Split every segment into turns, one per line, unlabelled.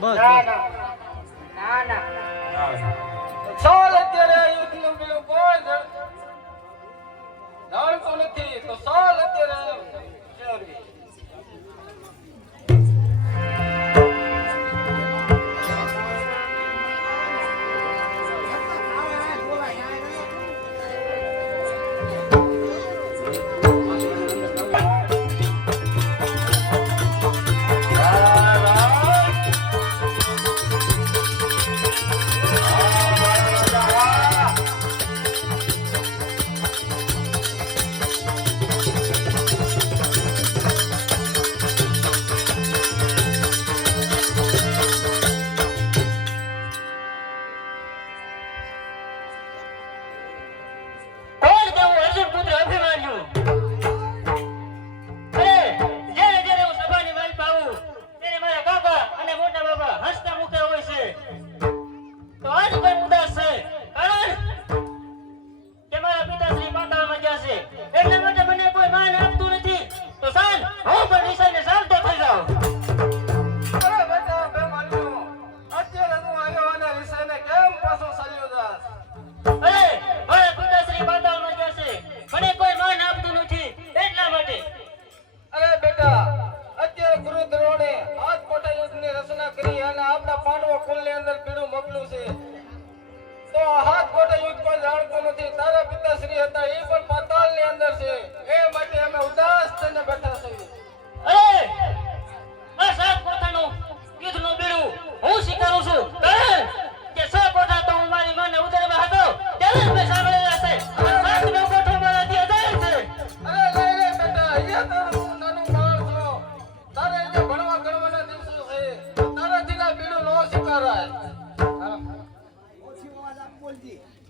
બસ
ના ના. ના ના.
ચાલ અત્યારે તો ચાલ અત્યારે રાજકોટ યુદ્ધમાં જાણતું નથી. તારા પિતાશ્રી હતા એ પણ પાતાળની અંદર છે. એ માટે અમે ઉદાસ થઈને બેઠા છીએ.
અરે! બસ આ પોતાનું યુદ્ધનું બીડું હું સ્વીકારું છું.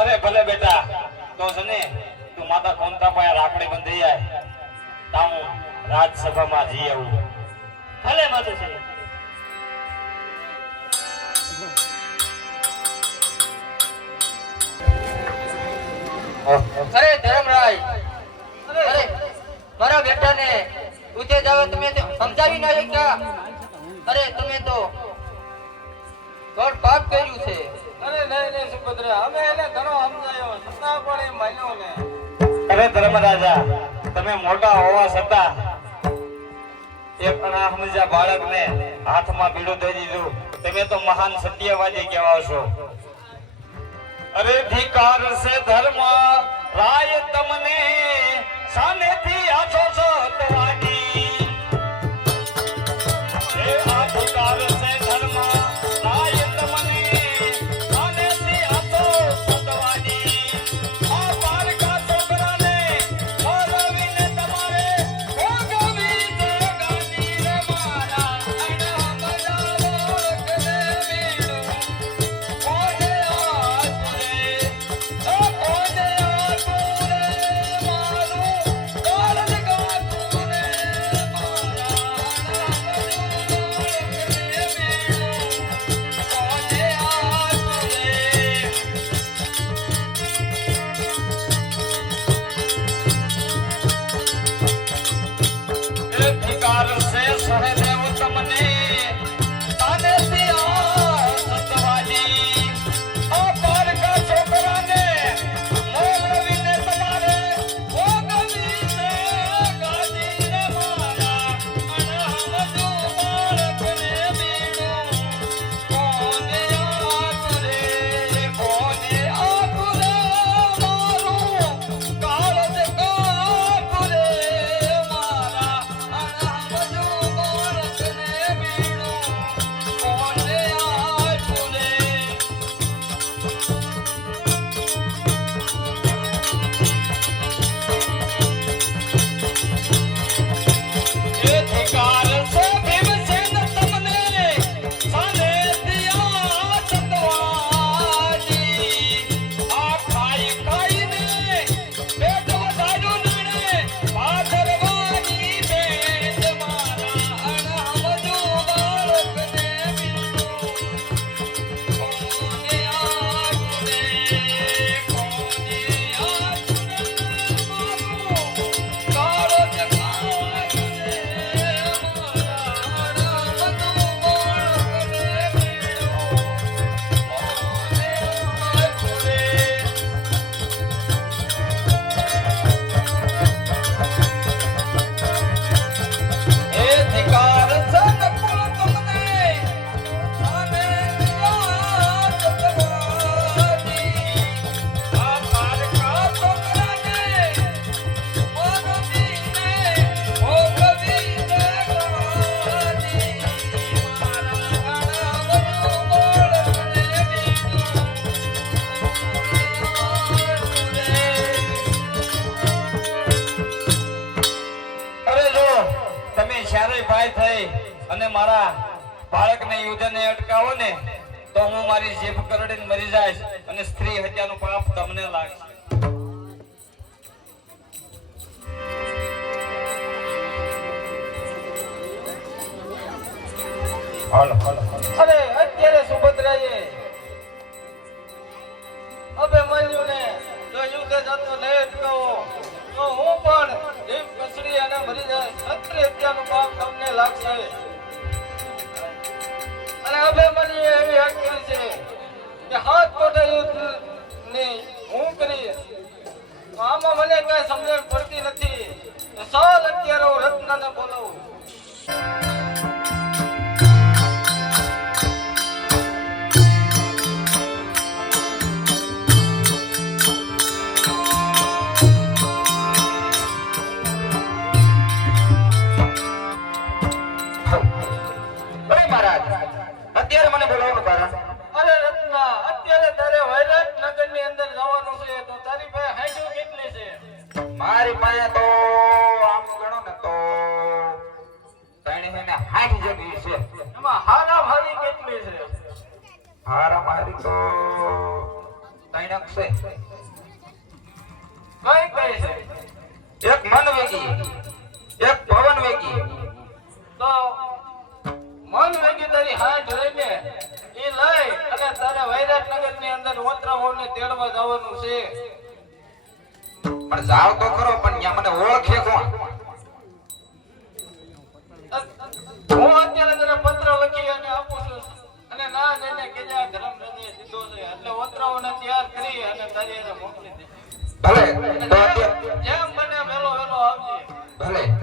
અરે
ભલે બેટા, તો છે ને તું માતા કોંતા પાસે રાખડી બંધી જાય તા રાજસભામાં જઈ આવું.
ભલે માતુશ્રી
અરે ધર્મરાજ અરે મારા બેટાને ઉતે જાવ તમે સમજાવી ના શક્યા. અરે તમે તો ઘર પાપ કર્યું છે.
અરે નહીં નહીં સુભદ્રા. અમે એને ઘણો સમજાયો. છતાં પણ એ માન્યો ને. અરે ધર્મરાજા તમે મોટા હોવા છતાં એક અનાહમજા બાળકને હાથમાં બીડું દઈ દીધું. તમે તો મહાન સત્યવાદી કહેવાઓ છો. અરે ધિકાર છે ધર્મ. રાય તમને સામેથી ಮನೆ જીભ કરડીને મરી જાય અને સ્ત્રી હત્યાનું પાપ તમને લાગશે. અરે અત્યારે સુભદ્રાએ અભિમન્યુ ને જો યુદ્ધ જતો અટકાવો તો હું પણ જીભ કસડી અને મરી જાય. છત્રી હત્યાનું પાપ તમને લાગશે. કોટે હું કરી આમાં મને કઈ સમજણ પડતી નથી. ચાલ અત્યારે હું રત્નને બોલાવું.
તેડવા જવાનું છે
પણ જાવ તો ખરો, પણ ત્યાં મને ઓળખે
હું અત્યારે તને પત્ર લખી અને આપું છું. અને ના જઈને કે ધર્મ
ભલે તો
જેમ બને વેલો વેલો આવજે.
ભલે.